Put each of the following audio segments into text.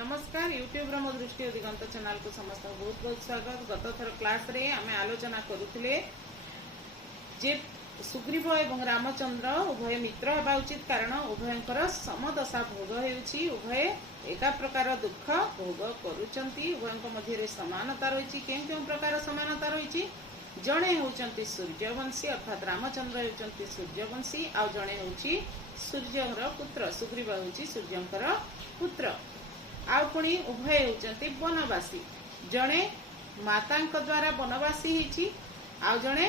नमस्कार यूट्यूब मो दृष्टि दिगंत चैनल को समस्त बहुत बहुत स्वागत। गत थर क्लास रे आमे आलोचना करुथिले जे सुग्रीव एवं रामचंद्र उभय मित्र हेबा उचित कारण उभयंकर समदशा भोग हेउछि। उभय एका प्रकार दुख भोग करूचंती। उभयंक मध्य रे समानता रहिछि। कें प्रकार समानता रहिछि? जणे होउचंती सूर्यवंशी अर्थात रामचंद्र होउचंती सूर्यवंशी आ जणे होउछि सूर्यर पुत्र। सुग्रीव होउछि सूर्यंकर पुत्र। आउ पुणी उभय होउचंती वनवासी। जणे मातांक द्वारा वनवासी हिछि आ जणे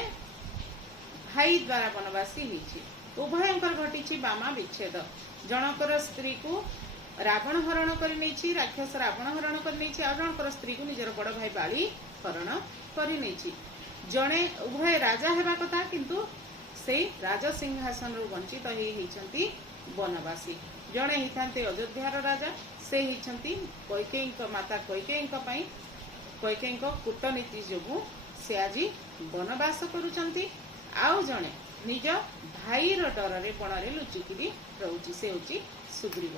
भाई द्वारा वनवासी हिछि। उभयंकर घटिछि बामा विच्छेद। जनकर स्त्री को रावण हरण करि नैछि, राक्षस रावण हरण करि नैछि। आ जनकर स्त्री को निजर बड़ भाई बाली हरण करि नैछि। जणे उभय राजा हेबा कथा किंतु सेई राज सिंहासन रु वंचित होइछंती वनवासी। जणे हितांते अयोध्यार राजा से हिचंती कैकेयी माता कैकेयी कैकेयी कूटनीति जोगु से आज वनवास करुचंती। आउ जणे निज भाईर डर रे बण रे लुचिकी रहुची से होची सुग्रीव।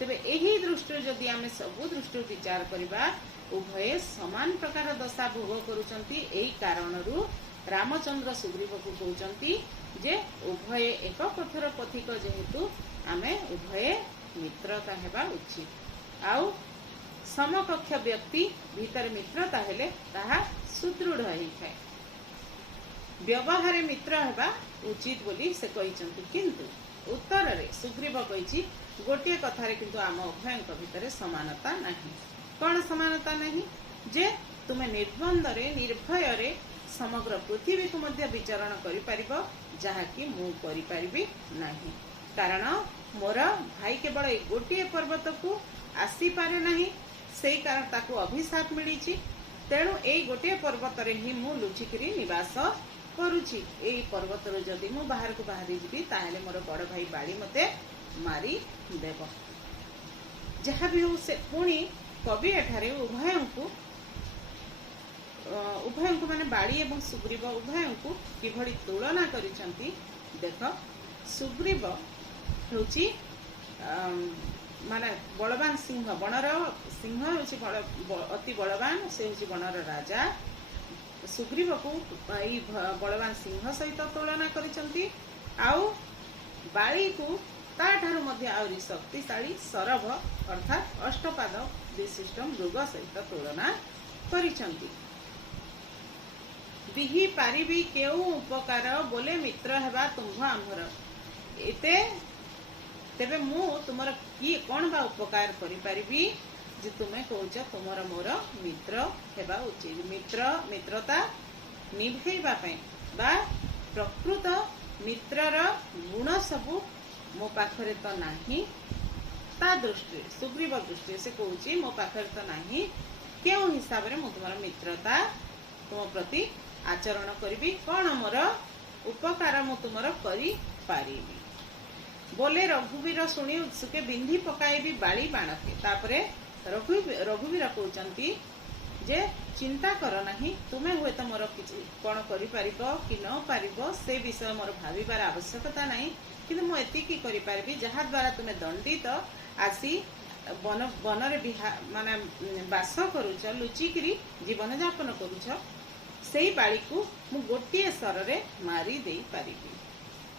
तेबे एही दृष्टि जदि आमे सबु दृष्टि विचार करिबा उभय समान प्रकार दशा भोग करुचंती। एही कारणरू रामचंद्र सुग्रीव को कहउचंती जे उभय एक पथर पथिक जेहेतु आमे उभय मित्रता हेबा उचित। आउ समकक्ष व्यक्ति भीतर मित्रता हेले ताहा सुदृढ़ होई थाए। व्यवहार मित्र हेबा उचित बोली से कहिचंती। किंतु उत्तर रे सुग्रीव कहिछि गोटे कथारे किंतु आम उभयंक भितर समानता नाही। कौन समानता नहीं? जे तुमे निर्बंध रे निर्भय रे समग्र पृथ्वी को मध्य विचरण करि परिबो जहा कि मु करि परिबी नाही। कारण मोर भाई केवल गोटे पर्वत को आसी पारे नहीं, से कारण ताकू अभिशाप मिली। तेणु ए गोटे पर्वत रे ही मु लुचिकरी निवास करुछि। ए पर्वत रो जदि मु बाहर को बाहरी जिबी ताहेले मोर बड़ भाई बाली मते मारी देब। जहा भी हो से पुणी कवि एठारे उभयंकु माने बाली एवं सुग्रीव उभयंकु किभଳି तुलना करिसंती। देख सुग्रीव होची माने बलवान सिंह, बनर सिंह होची अति बलवान, से होची बनर राजा। सुग्रीव को बलवान सिंह सहित तुलना करिसंती। आउ बाली को ताठारु मध्य आउरी शक्तिशाली सरभ अर्थात अष्टपाद विशिष्ट मृग सहित तुलना करिसंती। बिही पारिबी केउ उपकार बोले मित्र हेबा तुम्भ आम्भर। एते तेबे मु तुमर की कोन बा उपकार करि परिबी जे तुमे कहउछ तुमर मोर मित्र हेबा उचित। मित्रता निभैबा पई बा प्रकृत मित्रर गुण सबु मो पाखरे तो नाही। ता दृष्टि सुग्रीव दृष्टि से कहउछि मो पाखरे तो नाही। केउ हिसाब रे मु तुमर मित्रता तुम प्रति आचरण करिबी, कोन मोर उपकार मु तुमर करि पारिबी। बोले रघुवीर शुणी उत्सुके बिंधी पकाइबी बाली बाणके। तापरे रघुवीर कहउचंती जे चिंता कर नाही, तुमे हुए तो मोर किछि कोन करि पारिबो कि न पारिबो से विषय मोर भाबिबार आवश्यकता नाही। किंतु मु एति की करि पारिबी जहा द्वारा तुमे दंडित आसी वन रे माने वास करूछ, लुचिकरी जीवन यापन करूछ, सेही बाली को मु गोटिए सर रे मारी देई पारिबी।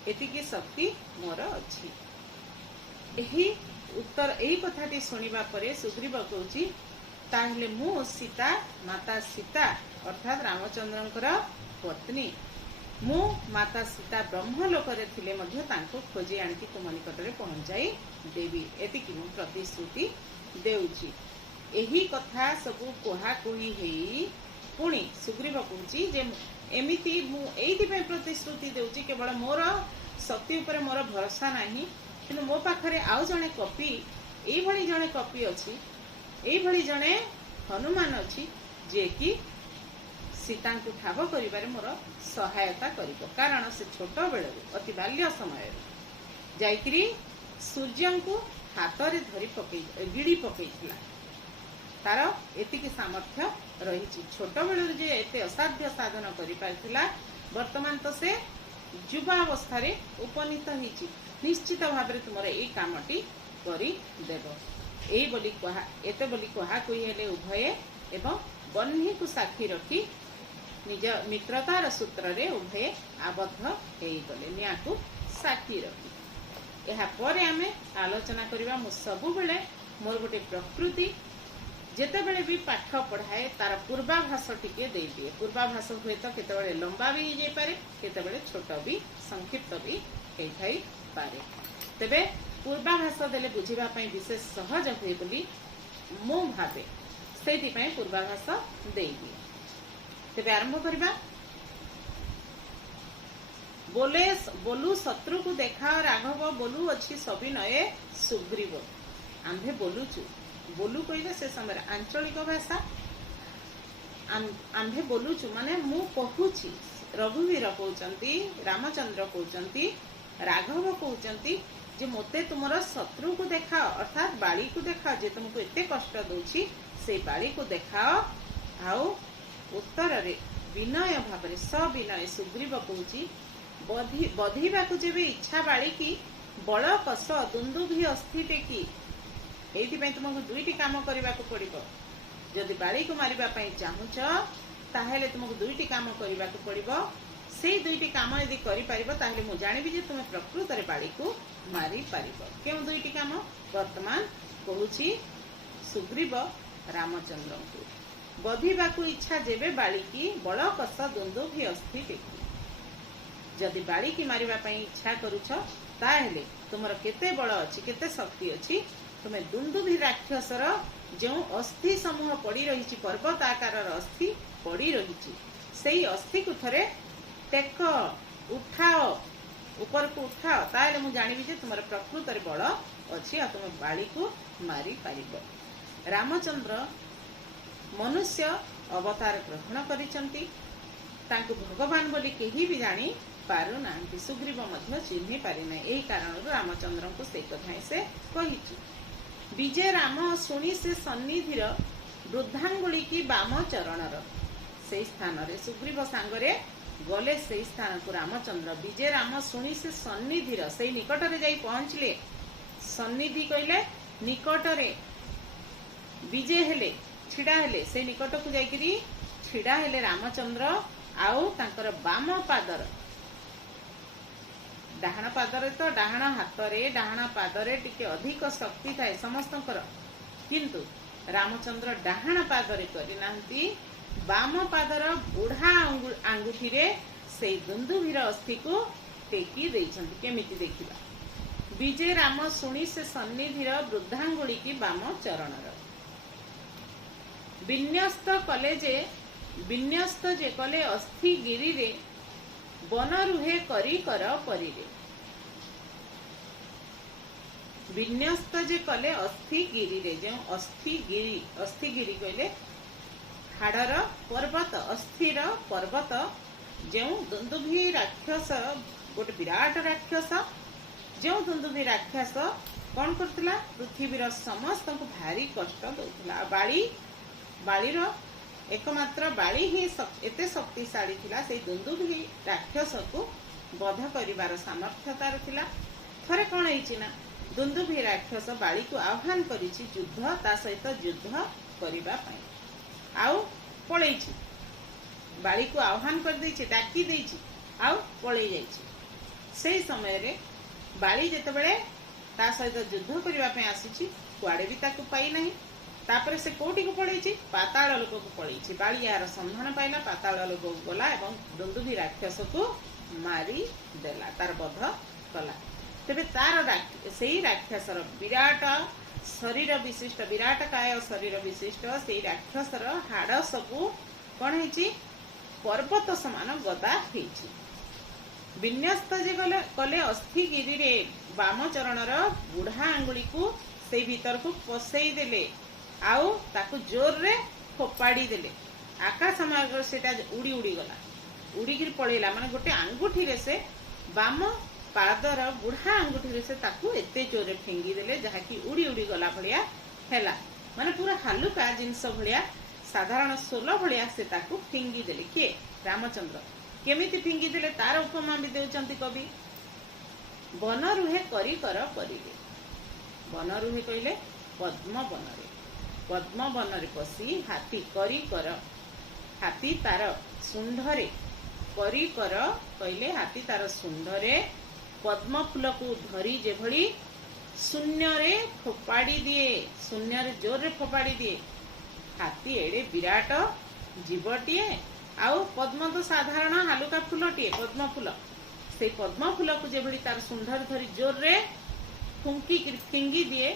एतिकी शक्ति मोर अछि। एही उत्तर एही कथाटी सुनिबा परे सुग्रीव कहउछि ताहले मु सीता माता सीता अर्थात रामचंद्रंकर पत्नी मु माता सीता ब्रह्मलोक रे थिले मध्य तांको खोजी आनिकी तुम निकट रे पहुंचाई देवी। एतिकी मु प्रतिश्रुति देउछि। एही कथा सबु कोहा कोही हेई पुणी सुग्रीव कहउछि जे एमिति मु एइथि पे प्रतिश्रुति देउछि केवल मोर शक्ति ऊपर मोर भरोसा नाही, किंतु मो पाखरे आउ जणे कपि एई भली जणे कपि अछि, एई भली जणे हनुमान अछि जे कि सीता को ठाब करिबारे मोर सहायता करिबो। कारण से छोट बेले अति बाल्य समय जाइकरी सूर्य को हाथ रे धरी पकई गिड़ी पकईथिला। तार एतिकी सामर्थ्य रही। छोट बेलू जे एते असाध्य साधन करि पारथिला वर्तमान तो से युवावस्था रे उपनीत होईछि। निश्चित भाव में तुमर ए कामटी करि देबो। एई बोली कहा एते बोली कहा कोई हेले उभय एवं बन्ही को साक्षी रखी निज मित्रतार सूत्र रे उभय आबद्ध हेई गले निया को साक्षी रखी। एहा परे आमे आलोचना करिबा मु सबु बेले मोर गोटे प्रकृति जेते बेले भी पाठ पढ़ाए तार पूर्वाभास टिके दे दिए। पूर्वाभास हुए तो केते बेले लंबा भी हो जाय पारे, केते बेले छोट भी संक्षिप्त भी हेई थाई पारे। तबे पूर्वाभास देले बुझिबा पई विशेष सहज हुए बोली मु भाबे, सेति पई पूर्वाभास देई दिए। तबे आरंभ करबा। बोले बोलू शत्रु को देखा राघव बोलू अच्छी सविनये सुग्रीव। आंभे बोलुचु, बोलू कहले से समय आंचलिक भाषा। आंभे बोलुचु माने मु कहूची, रघुवीर कहउचंती, रामचंद्र कहउचंती, राघव कहउचंती जे मोते तुमर शत्रु को देखाओ, अर्थात बाली को देखाओ जे तुमको एते कष्ट दउची से बाली को देखाओ। आउ उत्तर रे विनय भावरे सविनय सुग्रीव कहउची बधिबा को जेबे इच्छा बाली की बल कष दुंदुभि अस्थि टेकी। एइति पई तुमको दुईटी काम करबा को पड़िबो। जदि बाली को मारिबा पई चाहुच ताहेले तुमको दुईटी काम करबा को पड़िबो। सेई दुईटी काम यदि करि परिबो ताहेले मु जानिबि जे तुमे प्रकृत रे बाली को मारी परिबो। केउ दुईटी काम वर्तमान कहूची सुग्रीव रामचंद्र को बधिबा को इच्छा जेबे बाली की बल कष दुंदुभि अस्थि टेकी। जदि बाली की मारिबा पई इच्छा करूछ ताहेले तुमर केते बल अछि, केते शक्ति अछि, तुमे दुंदुभि राक्षसर जो अस्थि समूह पड़ी रही, पर्वत आकार अस्थि पड़ी रही, सेई अस्थि को थरे टेक उठाओ, ऊपर को उठाओ, ताले मु जानिबि जे तुमर प्रकृत रे बल अछि आ तुम बाली को मारी पारिबो। रामचंद्र मनुष्य अवतार ग्रहण करिसंती, तांको भगवान बोली केही भी जानी पारु नांती, सुग्रीव मध्य चिन्हि पारि नै। एही कारण रामचंद्र को से कथा से कहिछु। विजय राम सुनी से सन्निधिर वृद्धांगुली की बाम चरणर। से स्थान रे सुग्रीव सांगरे गले, से स्थान को रामचंद्र विजय राम सुनी से सन्निधिर से निकट रे जाई पहुंचले। सन्निधि कहले निकट रे, विजय हेले छिड़ा हेले, से निकट को जाईकरी छिड़ा हेले रामचंद्र। आउ तांकर बाम पादर, डाहाण पादरे तो डाहाण हाथ रे डाहाण पादरे टिके अधिक शक्ति थाए समस्तंकर, किंतु रामचंद्र डाहाण पादरे करि नांती, बाम पादर बुढ़ा आंगुठी रे से दुंदुभिर अस्थि को टेकी देइछंती। केमिति देखिबा। विजय राम सुनी से सन्निधिर वृद्धांगुली की बाम चरणर। विन्यस्त कले जे विन्यस्त जे कले अस्थि गिरी रे बन रुहे करी कर परिरे। विन्यस्त जे कले अस्थि गिरी रे, जो अस्थि गिरी कहले हाड़र पर्वत, अस्थिर पर्वत, जो दुंदुभि राक्षस गोटे विराट राक्षस, जो दुंदुभि राक्षस कौन करथिला पृथ्वीर समस्त को भारी कष्ट दउथिला। बालीर एकमात्र बाली ही एते शक्तिशाली थिला, से दुंदुभि राक्षस को बध करिवार सामर्थ्य तार थिला। थरे कौन होइछि ना दुंदुभि राक्षस बाली को आह्वान करिछि युद्ध, ता सहित युद्ध करिबा पई। आउ पळेछि, बाली को आह्वान कर दैछि, डाकी दैछि, आउ पळेइ जाइछि। सेई समय रे बाली जेतेबेले ता सहित युद्ध करिबा पई आसीछि, कुआडे भी ताकू पाई नाही। तापर से कोठी को पळेछि, पाताल लोक को पळेछि। बाली यार संधान पाइला, पाताल लोक को गला एवं दुंदुभि राक्षस को मारी देला, तार बध कला। तेबे तार सेई राक्षसर विराट शरीर विशिष्ट, विराट काय शरीर विशिष्ट सेई राक्षसर हाड़ सबु कौन होइछि पर्वत समान गदा होइछि। विन्यस्त जे कले अस्थि गिरी रे बाम चरणर बुढ़ा आंगुली को से भीतर को पसई देले, आउ ताकू जोर रे फोपाड़ी देले। आकाश मार्ग सेटा उड़ी उड़ी गला, उड़ी गिर पड़ेला, माने गोटे आंगुठी रे से बाम पादर बुढ़ा आंगुठी रे से ताकू एते जोर रे फेंगी देले, जहा कि उड़ी उड़ी गला भलिया हैला, माने पूरा हालुका जिंस भलिया साधारण सोल भलिया से ताकू फेंगी देले। के रामचंद्र केमिति फेंगी देले तार उपमा भी देउचंती कवि। वन रुहे करी कर परिले। वन रुहे कहले ପଦ୍ମ ବନରେ ପଶି ହାତୀ କରି କର, ହାତୀ ତାର ଶୁଣ୍ଢରେ, କରି କର କହିଲେ ହାତୀ ତାର ଶୁଣ୍ଢରେ ପଦ୍ମ ଫୁଲକୁ ଧରି ଯେଭଳି ଶୂନ୍ୟରେ ଫୋପାଡ଼ି ଦିଏ, ଶୂନ୍ୟରେ ଜୋରରେ ଫୋପାଡ଼ି ଦିଏ। ହାତୀ ଏଡ଼େ ବିରାଟ ଜୀବଟିଏ, ଆଉ ପଦ୍ମ ତ ସାଧାରଣ ହାଲୁକା ଫୁଲଟିଏ, ପଦ୍ମ ଫୁଲ। ସେଇ ପଦ୍ମ ଫୁଲକୁ ଯେଭଳି ତାର ଶୁଣ୍ଢରେ ଧରି ଜୋରରେ ଫିଙ୍ଗି ଦିଏ,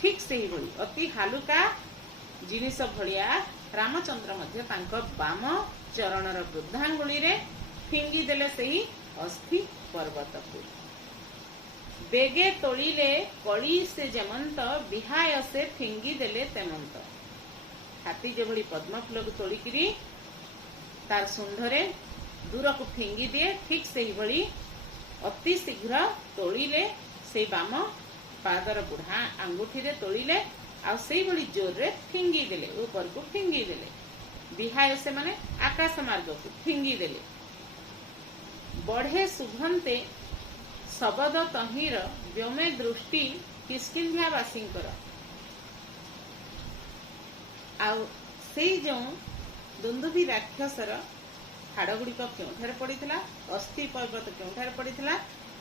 ଠିକ୍ ସେହିଭଳି ଅତି ହାଲୁକା ଜିନିଷ ଭଳିଆ ରାମଚନ୍ଦ୍ର ମଧ୍ୟ ତାଙ୍କ ବାମ ଚରଣର ବୃଦ୍ଧାଙ୍ଗୁଳିରେ ଫିଙ୍ଗି ଦେଲେ ସେହି ଅସ୍ଥି ପର୍ବତକୁ। ବେଗେ ତୋଳିଲେ କଳି ସେ ଯେମନ୍ତ, ବିହାୟ ସେ ଫିଙ୍ଗି ଦେଲେ ତେମନ୍ତ। ହାତୀ ଯେଭଳି ପଦ୍ମ ଫୁଲକୁ ତୋଳିକିରି ତାର ଶୁଣ୍ଢରେ ଦୂରକୁ ଫିଙ୍ଗି ଦିଏ, ଠିକ୍ ସେହିଭଳି ଅତି ଶୀଘ୍ର ତୋଳିଲେ, ସେଇ ବାମ ପାଦର ବୁଢା ଆଙ୍ଗୁଠିରେ ତୋଳିଲେ, ଆଉ ସେଇଭଳି ଜୋରରେ ଫିଙ୍ଗି ଦେଲେ, ଉପରକୁ ଫିଙ୍ଗି ଦେଲେ। ବିହାୟ ସେ ମାନେ ଆକାଶ ମାର୍ଗକୁ ଫିଙ୍ଗି ଦେଲେ। ବଢେ ସୁଭନ୍ତେ ଶବଦ ତହିଁର, ବ୍ଯୋମେ ଦୃଷ୍ଟି କିଷ୍କିନ୍ଧ୍ୟାବାସୀଙ୍କର। ଆଉ ସେଇ ଯେଉଁ ଦୁନ୍ଦୁଭି ରାକ୍ଷସର ହାଡ଼ ଗୁଡ଼ିକ କେଉଁଠାରେ ପଡ଼ିଥିଲା? ଅସ୍ଥି ପର୍ବତ କେଉଁଠାରେ ପଡ଼ିଥିଲା?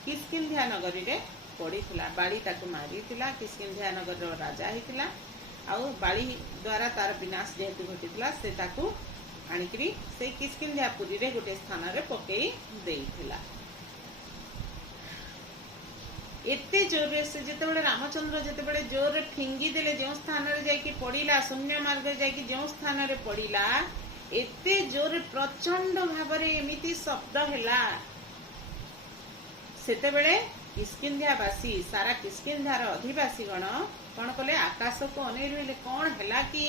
କିଷ୍କିନ୍ଧ୍ୟା ନଗରୀରେ ପଡ଼ିଥିଲା। ବାଳି ତାକୁ ମାରିଥିଲା, କିଷ୍କିନ୍ଧ୍ୟା ନଗରର ରାଜା ହେଇଥିଲା। ଆଉ ବାଳି ଦ୍ୱାରା ତାର ବିନାଶ ଯେହେତୁ ଘଟିଥିଲା, ସେ ତାକୁ ଆଣିକିରି ସେଇ କିଷ୍କିନ୍ଧ୍ୟାପୁରୀରେ ଗୋଟେ ସ୍ଥାନରେ ପକେଇ ଦେଇଥିଲା। ଏତେ ଜୋରରେ ସେ ଯେତେବେଳେ ରାମଚନ୍ଦ୍ର ଯେତେବେଳେ ଜୋରରେ ଫିଙ୍ଗି ଦେଲେ, ଯେଉଁ ସ୍ଥାନରେ ଯାଇକି ପଡ଼ିଲା, ଶୂନ୍ୟ ମାର୍ଗରେ ଯାଇକି ଯେଉଁ ସ୍ଥାନରେ ପଡ଼ିଲା, ଏତେ ଜୋରରେ ପ୍ରଚଣ୍ଡ ଭାବରେ ଏମିତି ଶବ୍ଦ ହେଲା। ସେତେବେଳେ କିଷ୍କିନ୍ଧ୍ୟାବାସୀ, ସାରା କିଷ୍କିନ୍ଧ୍ୟାର ଅଧିବାସୀ ଗଣ କଣ କଲେ? ଆକାଶକୁ ଅନେଇ ରହିଲେ। କଣ ହେଲା କି?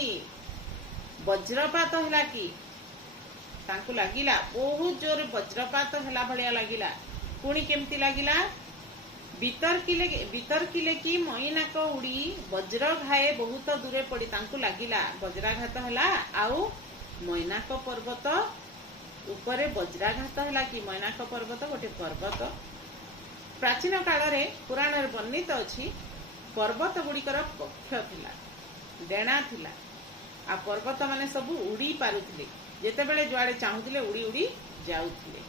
ବଜ୍ରପାତ ହେଲା କି? ତାଙ୍କୁ ଲାଗିଲା ବହୁତ ଜୋରରେ ବଜ୍ରପାତ ହେଲା ଭଳିଆ ଲାଗିଲା। ପୁଣି କେମିତି ଲାଗିଲା? ବିତର୍କିଲେ କି ମଇନାକ ଉଡ଼ି, ବଜ୍ର ଘାଏ ବହୁତ ଦୂରେ ପଡ଼ି। ତାଙ୍କୁ ଲାଗିଲା ବଜ୍ରାଘାତ ହେଲା, ଆଉ ମୈନାକ ପର୍ବତ ଉପରେ ବଜ୍ରାଘାତ ହେଲା କି? ମୈନାକ ପର୍ବତ ଗୋଟେ ପର୍ବତ, ପ୍ରାଚୀନ କାଳରେ ପୁରାଣରେ ବର୍ଣ୍ଣିତ ଅଛି। ପର୍ବତ ଗୁଡ଼ିକର ପକ୍ଷ ଥିଲା, ଡେଣା ଥିଲା, ଆଉ ପର୍ବତ ମାନେ ସବୁ ଉଡ଼ି ପାରୁଥିଲେ। ଯେତେବେଳେ ଯୁଆଡ଼େ ଚାହୁଁଥିଲେ ଉଡ଼ି ଉଡ଼ି ଯାଉଥିଲେ,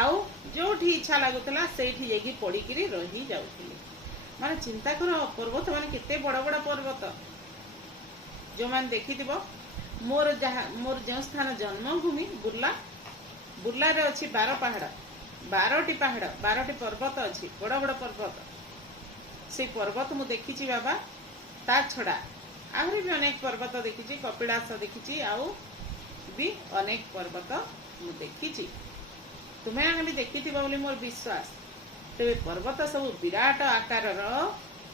ଆଉ ଯୋଉଠି ଇଚ୍ଛା ଲାଗୁଥିଲା ସେଇଠି ଯାଇକି ପଡ଼ିକିରି ରହି ଯାଉଥିଲେ। ମାନେ ଚିନ୍ତା କର, ପର୍ବତ ମାନେ କେତେ ବଡ଼ ବଡ଼ ପର୍ବତ। ଯୋଉମାନେ ଦେଖିଥିବ, ମୋର ଯେଉଁ ସ୍ଥାନ ଜନ୍ମଭୂମି ବୁର୍ଲାରେ ଅଛି 12 ପାହାଡ଼, 12ଟି ପାହାଡ଼, 12ଟି ପର୍ବତ ଅଛି, ବଡ଼ ବଡ଼ ପର୍ବତ। ସେଇ ପର୍ବତ ମୁଁ ଦେଖିଛି ବାବା। ତା ଛଡ଼ା ଆହୁରି ବି ଅନେକ ପର୍ବତ ଦେଖିଛି, କପିଳାସ ଦେଖିଛି, ଆଉ ବି ଅନେକ ପର୍ବତ ମୁଁ ଦେଖିଛି। ତୁମେ ମାନେ ବି ଦେଖିଥିବ ବୋଲି ମୋର ବିଶ୍ୱାସ। ତେବେ ପର୍ବତ ସବୁ ବିରାଟ ଆକାରର,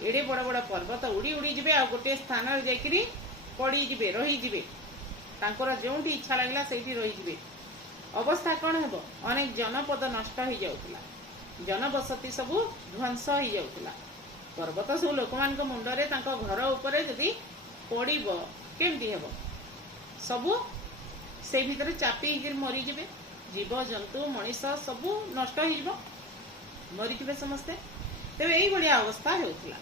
ଏଡ଼େ ବଡ଼ ବଡ଼ ପର୍ବତ ଉଡ଼ି ଉଡ଼ି ଯିବେ, ଆଉ ଗୋଟିଏ ସ୍ଥାନରେ ଯାଇକିରି ପଡ଼ିଯିବେ, ରହିଯିବେ। ତାଙ୍କର ଯେଉଁଠି ଇଚ୍ଛା ଲାଗିଲା ସେଇଠି ରହିଯିବେ। ଅବସ୍ଥା କ'ଣ ହେବ? ଅନେକ ଜନପଦ ନଷ୍ଟ ହେଇଯାଉଥିଲା, ଜନବସତି ସବୁ ଧ୍ୱଂସ ହେଇଯାଉଥିଲା। ପର୍ବତ ସବୁ ଲୋକମାନଙ୍କ ମୁଣ୍ଡରେ, ତାଙ୍କ ଘର ଉପରେ ଯଦି ପଡ଼ିବ କେମିତି ହେବ? ସବୁ ସେଇ ଭିତରେ ଚାପି ହେଇକିରି ମରିଯିବେ। ଜୀବଜନ୍ତୁ ମଣିଷ ସବୁ ନଷ୍ଟ ହେଇଯିବ, ମରିଯିବେ ସମସ୍ତେ। ତେବେ ଏଇଭଳିଆ ଅବସ୍ଥା ହେଉଥିଲା।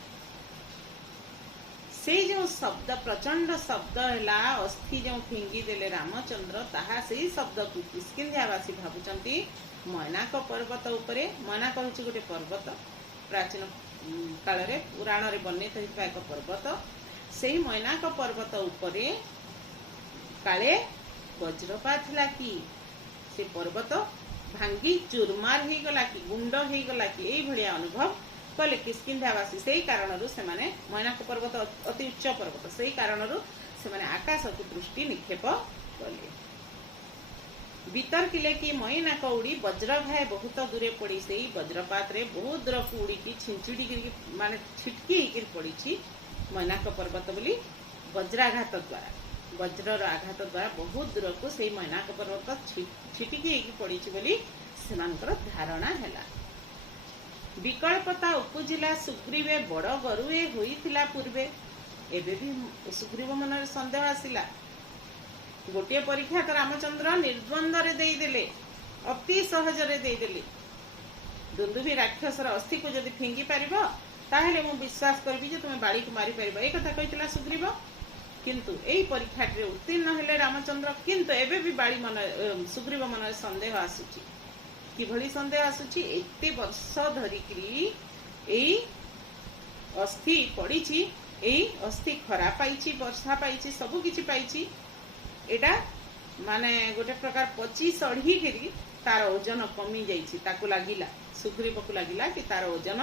ସେଇ ଯେଉଁ ଶବ୍ଦ, ପ୍ରଚଣ୍ଡ ଶବ୍ଦ ହେଲା, ଅସ୍ଥି ଯେଉଁ ଫିଙ୍ଗି ଦେଲେ ରାମଚନ୍ଦ୍ର, ତାହା ସେଇ ଶବ୍ଦକୁ କିଷ୍କିନ୍ଧ୍ୟାବାସୀ ଭାବୁଛନ୍ତି ମୈନାକ ପର୍ବତ ଉପରେ। ମୈନାକ ହେଉଛି ଗୋଟେ ପର୍ବତ, ପ୍ରାଚୀନ କାଳରେ ପୁରାଣରେ ବର୍ଣ୍ଣିତ ହୋଇଥିବା ଏକ ପର୍ବତ। ସେଇ ମୈନାକ ପର୍ବତ ଉପରେ କାଳେ ବଜ୍ରପାତ ହେଲା କି? ସେ ପର୍ବତ ଭାଙ୍ଗି ଚୁରମାର ହେଇଗଲା କି, ଗୁଣ୍ଡ ହେଇଗଲା କି? ଏଇଭଳିଆ ଅନୁଭବ କଲେ କିଷ୍କିନ୍ଧ୍ୟାବାସୀ। ସେଇ କାରଣରୁ ସେମାନେ, ମୈନାକ ପର୍ବତ ଅତି ଉଚ୍ଚ ପର୍ବତ, ସେଇ କାରଣରୁ ସେମାନେ ଆକାଶକୁ ଦୃଷ୍ଟି ନିକ୍ଷେପ କଲେ। ବିତର୍କିଲେ କି ମୈନାକ ଉଡ଼ି, ବଜ୍ର ଘାଏ ବହୁତ ଦୂରେ ପଡ଼ି। ସେଇ ବଜ୍ରପାତରେ ବହୁତ ଦୂରକୁ ଉଡ଼ିକି ଛିଞ୍ଚିଡ଼ିକିରି, ମାନେ ଛିଟକି ହେଇକିରି ପଡ଼ିଛି ମୈନାକ ପର୍ବତ ବୋଲି। ବଜ୍ରାଘାତ ଦ୍ୱାରା, ବଜ୍ରର ଆଘାତ ଦ୍ୱାରା ବହୁତ ଦୂରକୁ ସେଇ ମୈନାକ ପର୍ବତ ଛିଟିକି ହେଇକି ପଡ଼ିଛି ବୋଲି ସେମାନଙ୍କର ଧାରଣା ହେଲା। ବିକଳ୍ପତା ଉପୁଜିଲା ସୁଗ୍ରୀବେ, ବଡ଼ ଗରୁଏ ହୋଇଥିଲା ପୂର୍ବେ। ଏବେ ବି ସୁଗ୍ରୀବ ମନରେ ସନ୍ଦେହ ଆସିଲା। ଗୋଟିଏ ପରୀକ୍ଷା ତ ରାମଚନ୍ଦ୍ର ନିର୍ଦ୍ୱନ୍ଦରେ ଦେଇଦେଲେ, ଅତି ସହଜରେ ଦେଇଦେଲେ। ଦୁନ୍ଦୁଭି ରାକ୍ଷସର ଅସ୍ଥିକୁ ଯଦି ଫିଙ୍ଗି ପାରିବ, ताहेले मु विश्वास करबी जे तुमे बाली को मारी परिबा। ए कथा कहितला सुग्रीव। किंतु एई परीक्षा रे उत्तीर्ण हेले रामचंद्र। किंतु एबे भी बाली मन सुग्रीव मन संदेह आसुची। कि भली संदेह आसुची एते वर्ष धरिकरी एई अस्थि पड़ीची, एई अस्थि खरा पाइची, वर्षा पाइची, सबु किछि पाइची। एटा माने गोटे प्रकार पची सढ़ी करी तार ओजन कमी जाइछि। ताकू लागिला, सुग्रीव को लागिला कि तार ओजन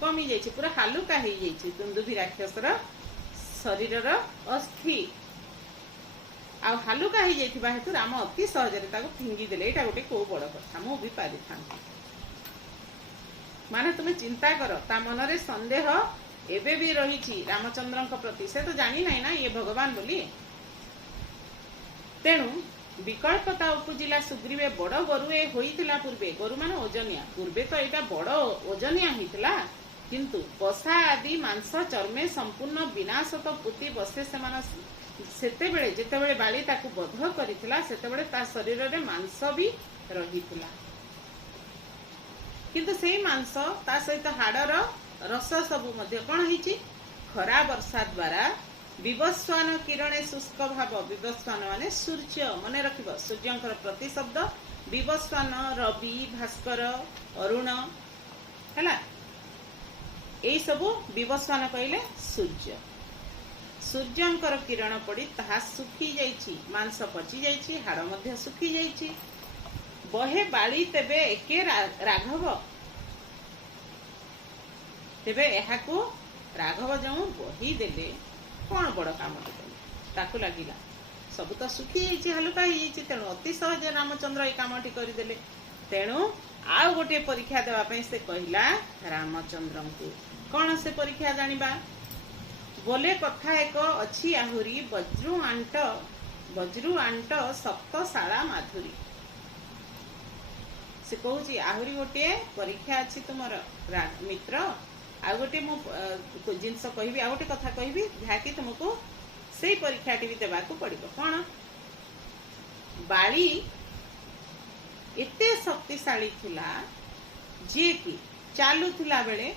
कमी जाइछि, पूरा हालुका हे जाइछि दुंदुभि राक्षसर शरीरर अस्थि। आ हालुका हो जाइथिबा हेतु राम अति सहजरे ताको फिंगी देले। एटा गोटे को बड़ कथा मु भी पारि थांती। माने तुमे चिंता करो, ता मनरे संदेह एबे भी रहिछि रामचंद्रन को प्रति। से तो जानी नाही ना ये भगवान बोली। तेणु विकल्पता उपजिला सुग्रीवे बड़ गरुए होइतिला पूर्वे। गरु माने ओजनिया। पूर्वे तो एटा बड़ ओजनिया होइतिला, किंतु बसा आदि मांस चर्मे संपूर्ण विनाश तो पुति बसे सेमान सेते बेले जेते बाली ताकू बध करिथिला सेते बेले ता शरीर रे मांस भी रहिथिला। किंतु सेही मांस ता सहित हाडर रस सबु मध्ये कोन हिची खरा वर्षा द्वारा विवस्वान किरणे शुष्क भाव। विवस्वान माने सूर्य, मने रखिबो सूर्यंकर प्रति शब्द विवस्वान, रवि, भास्कर, अरुण हैला। एई सबु विवस्वान कहले सूर्य। सूर्यंकर किरण पड़ी ताहा सुखी जाइछि, मांस पची जाइछि, हाड़ मध्य सुखी जाइछि। बहे बाली तेबे एके राघव। तेबे एहाकू राघव जो बही देले कौन बड़ काम ताकू लगिला। सब तो सुखी जाइछि, हालुका हो जाइछि। तेणु अति सहज रामचंद्र ए कामटी करदेले। तेणु आउ गोटे परीक्षा देवा पई से कहिला रामचंद्र को। कौन से परीक्षा जानिबा बोले कथा एक अच्छी आहुरी वज्रु आंट सप्तशाला माधुरी। से कहूची आहुरी गोटे परीक्षा अच्छी तुमर मित्र। आ गोटे मु जिनस कहबी, आ गोटे कथा कहबी जहाँकि तुमको से परीक्षाटी भी देवाक पड़िबो। कौन बाली एते शक्तिशाली थिला जे कि चालुथिला बेले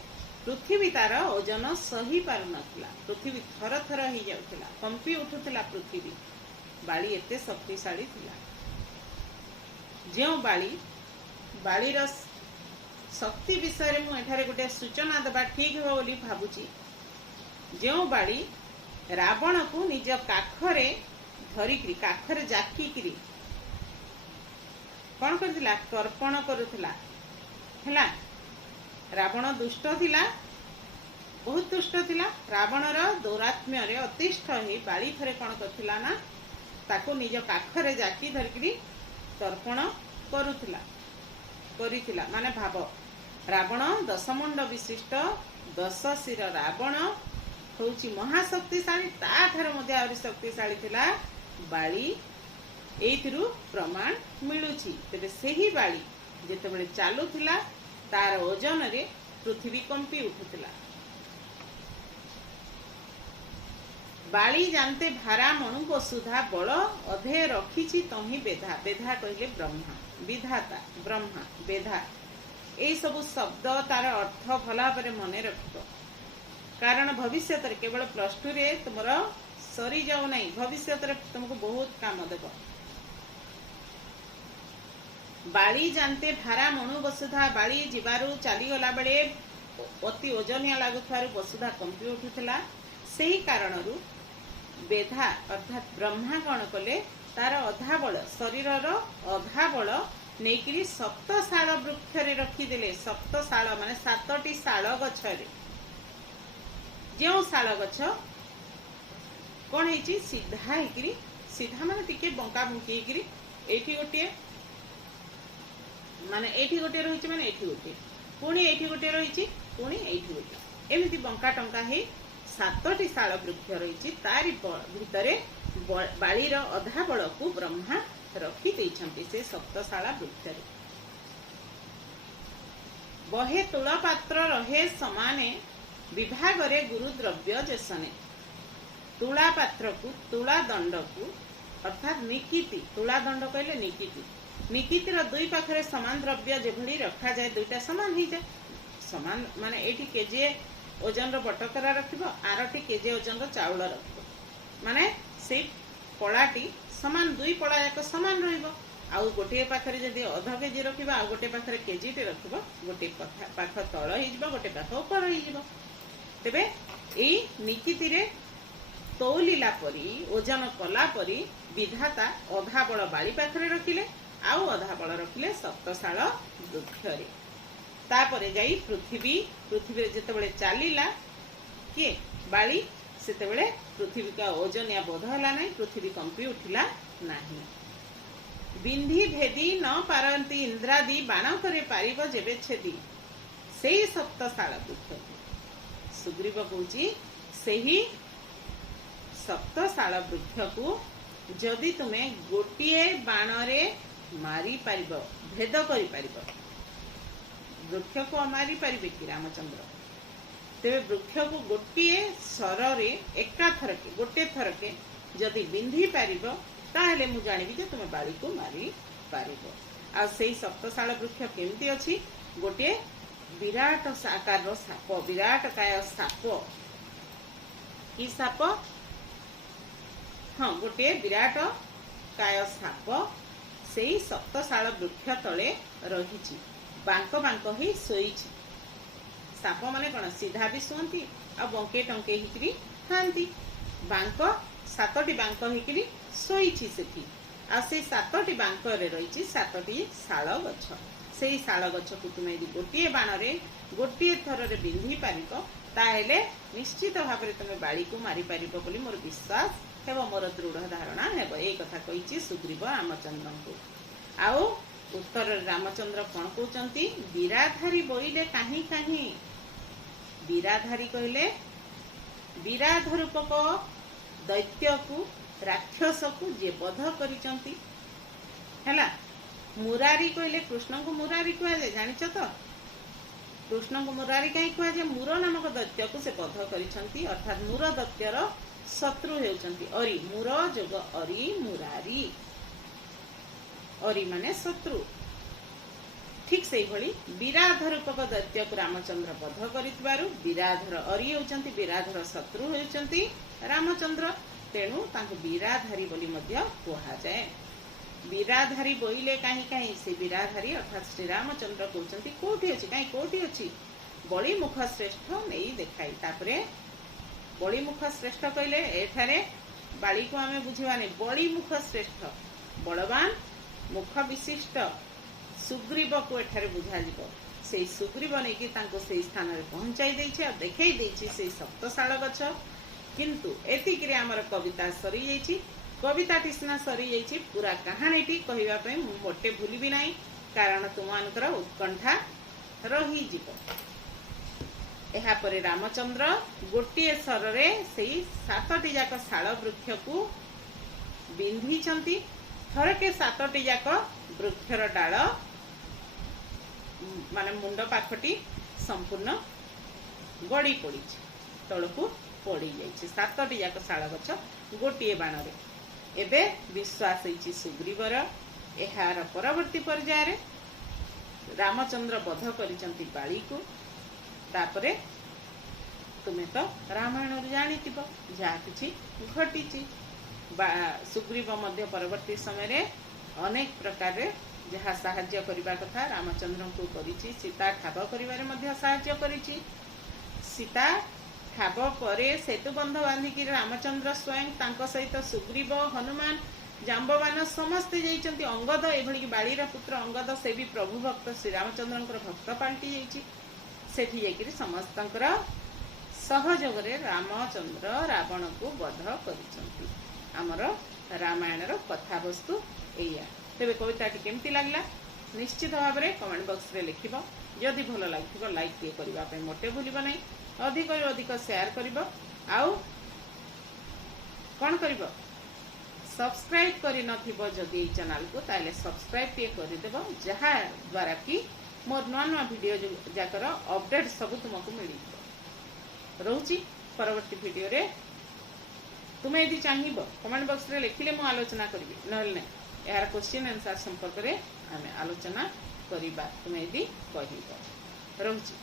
पृथ्वी तार ओजन सही पार नथिला। पृथ्वी थर थर ही जाउथिला, कंपी उठुथिला पृथ्वी। बाली एते शक्तिशाली थिला। जो बालीर शक्ति विषय रे मु एठारे गोटे सूचना देबा ठीक हो बोली भाबुची। जो बाली रावण को निज काखरे धरिकरी, काखरे जाकिकरी कौन करथिला तर्पण करुथिला हैला। रावण दुष्ट थिला, बहुत दुष्ट थिला। रावणर दौरात्म्य रे अतिष्ठ ही बाली थरे कौन करथिला ना ताको निज काखरे जाकी धरिकरी तर्पण करुथिला। माने भाव रावण दशमुंड विशिष्ट 10 शिर रावण होउची महाशक्तिशाली। ता थरे मध्ये आउरी शक्तिशाली थिला बाली। एथिरु प्रमाण मिलुची। तेबे सेही बाली जेतेबेले चालुथिला तार ओजन रे पृथ्वी कंपी उठुथिला। बाली जानते भारा मणु वसुधा बल अधे रखिछि तही बेधा। बेधा कहले ब्रह्मा, विधाता ब्रह्मा, बेधा। ए सब शब्द तार अर्थ भला भाबरे मने रखिबो, कारण भविष्य रे केवल +2 रे तुमरो सरी जाऊ नहीं। भविष्य रे तुमको बहुत काम देबो। बाली जानते भारा मणु वसुधा। बाली जीवारू चली गला बेले अति ओजनिया लागुथारु वसुधा कंपी उठुथिला। सेही कारणरू बेधा अर्थात ब्रह्मा कौन कले तार अधा बल, शरीरर अधा बल नेकिरी सप्तशाल वृक्ष रे रखिदेले। सप्तशाल माने 7टी शाल गछ रे। जो शाल गछ कौन हेची सीधा हेकिरी, सीधा माने टिके बंका बुंकी हेकिरी एठी गोटे माने एठी गोटे रहिछि, माने एठी गोटे पुणी एठी गोटे रहिछि, पुणी एठी गोटे एमिति बंका टंका हे 7टी शाल वृक्ष रहिछि। तारि भितरे बालीर अधा बल को ब्रह्मा रखी देइछन्ति से सप्तशाला वृक्ष रे। बहे तुला पात्र रहे समाने विभाग रे गुरु द्रव्य जेसने। तुला पात्र को तुला दंड को अर्थात निकिति, तुला दंड कहले निकिति। निकितिर दुई पाखरे समान द्रव्य जेभली रखा जाए दुईटा समान ही जाए। समान माने एठी केजे ओजन बटकरा रखिबो, आरटी केजे ओजन चाउल रखिबो, माने से पड़ाटी समान दुई पड़ा एक समान रहिबो। आउ गोटे पाखरे जदि अध केजी रखिबो आ गोटे पाखरे केजीटे रखिबो, गोटे पाख तळ होइजिबो गोटे पाख ऊपर होइजिबो। तेबे एई निकितिरे तौलीला परी ओजन कला परी विधाता अधा बड़ बाड़ी पाखरे रखिले आउ अधा बड़ रखिले सप्तशाल वृक्षरे। तापरे जाई पृथ्वी जेतेबेले चालीला किए बाड़ी सेतेबेले पृथ्वी का ओजनिया बोध हला नहीं, पृथ्वी कंपी उठिला नहीं। बिंधी भेदी न पारंती इंद्रादी बाण करे पारिब जेबे छेदी सेही सप्तशाल वृक्ष। सुग्रीव कहूची सेही सप्तशाल वृक्ष को जदि तुमे गोटिए बाण रे मारी पारिब, भेद करि पारिब, वृक्ष को मारी पारिबे कि रामचंद्र? तेरे वृक्ष को गोटिए सर रे एका थरके गोटे थरके जदि बिंधी पारिब ताहेले मु जानिबि जे तुमे बाड़ी को मारी पारिब। आ सेही सप्तशाल वृक्ष केमती अछि? गोटे विराट आकार रो साप, विराट काय साप, कि साप? हाँ, गोटे विराट काय साप सेही सप्तशाल वृक्ष तले रहिछि, बांक बांक ही सोईछि। साप माने कौन? सीधा भी शुंती आ बंके टंके हिकरी थांती। बांक सातटी बांक हिकरी सोईछि सेठी। आ से सातटी बांक रे रहिछि सातटी शाल गछ। सेही शाल गछ को तुमे यदि गोटिए बाण रे गोटिए थर रे बिंधी पारिब ताहेले निश्चित भाव रे तुमे बाड़ी को मारी पारिब बोली मोर विश्वास हेबो, मोर दृढ़ धारणा हेबो। ए कथा कहिछि सुग्रीव रामचंद्र को। आउ उत्तर रामचंद्र कौन कहउचंती? बिराधारी बोइले काहीं काहीं। बिराधारी कहले बिराध रूपक दैत्य को राक्षस को जे बध करिचंती हैला। मुरारी कहले कृष्ण को मुरारी कह जाए, जानिच तो? कृष्ण को मुरारी कहीं कह जाए? मूर नामक दैत्य को से बध करिचंती, अर्थात मूर दैत्यर शत्रु हेउचंती अरी। मूर जोग अरी मुरारी, अरी माने शत्रु। ठीक से भली विराध रूपक दैत्य को रामचंद्र बध करितबारु विराधर अरी होचंती, विराधर शत्रु होचंती रामचंद्र। तेणु तांको बिराधारी बोली मध्य कहा जाए। बिराधारी बोइले काहीं काहीं, से बिराधारी अर्थात श्री रामचंद्र कहउचंती कोठी अछि, काहीं कोठी अछि? बळी मुख श्रेष्ठ नेई देखाई। तापरे बळी मुख श्रेष्ठ कहले एठारे बाड़ी को आमे बुझिबानी। बळी मुख श्रेष्ठ बलवान मुख विशिष्ट सुग्रीव को एठारे बुझा जिवो। से सुग्रीव नै कि तांको से स्थान रे पहुंचाई दैछि आ देखाई दैछि से सप्तशाल गछ। किंतु एतिकरे हमर कविता सरी जाइछि। कविताटी सिना सरी जाइछि, पूरा कहानीटी कहिबा पई मु मोटे भूलिबि नाही, कारण तुमानकर उत्कंठा रही जिवो। एहा परे रामचंद्र गोटिए सररे सेही सातटी जाक शाल वृक्ष को बिंधिचंती। थरके सातटी जाक वृक्षर डाल माने मुंड पाखटी संपूर्ण गड़ी पड़ी तलकू पड़ी जाइए। सातटी जाक शाल गछ गोटिए बाण रे। एबे विश्वास होइछि सुग्रीवर। एहार परवर्ती पर्याय रे रामचंद्र बध करिचंती बाड़ी को। तापरे तुमे तो रामायण जानिथिबो जा किछि घटिछि। सुग्रीव मध्य परवर्ती समय रे अनेक प्रकार रे जहा साहाय्य करिबा कथा रामचंद्र को करिछि। सीता ठाब करिबारे मध्य साहाय्य करिछि। सीता ठाब परे सेतु बंध बांधिकी रामचंद्र स्वयं तांको सहित सुग्रीव हनुमान जाम्बवान समस्ते जाइचंती। अंगद एभली बाड़ीर पुत्र अंगद से भी प्रभु भक्त श्री रामचंद्रंकर भक्त पाल्टी जाइछि। सेठी जाइकिरी समस्तंकर सहयोग रे रामचंद्र रावण को वध करिसंती। हमर रामायण रो कथा वस्तु एया। तेबे कविताटी केमती लागला निश्चित भाव रे कमेंट बॉक्स रे लिखिबो। जदि भलो लागिथिबो लाइक के करिबा पे मोटे भूलिबो नै। अधिक रो अधिक शेयर करिबो। आउ कोन करिबो? सब्सक्राइब करि नथिबो जदि ए चैनल को ताले सब्सक्राइब पे करि देबो, जहा द्वारा कि मोर नवा नवा वीडियो जाकर अपडेट सब तुमको मिल रोची। परवर्ती वीडियो रे तुम्हें यदि चाहिए कमेंट बॉक्स रे लिखिले मु आलोचना करिबि, नहले नै यार क्वेश्चन आंसर संपर्क रे हमें आलोचना करिबा। तुम्हें यदि कहिबो रोची।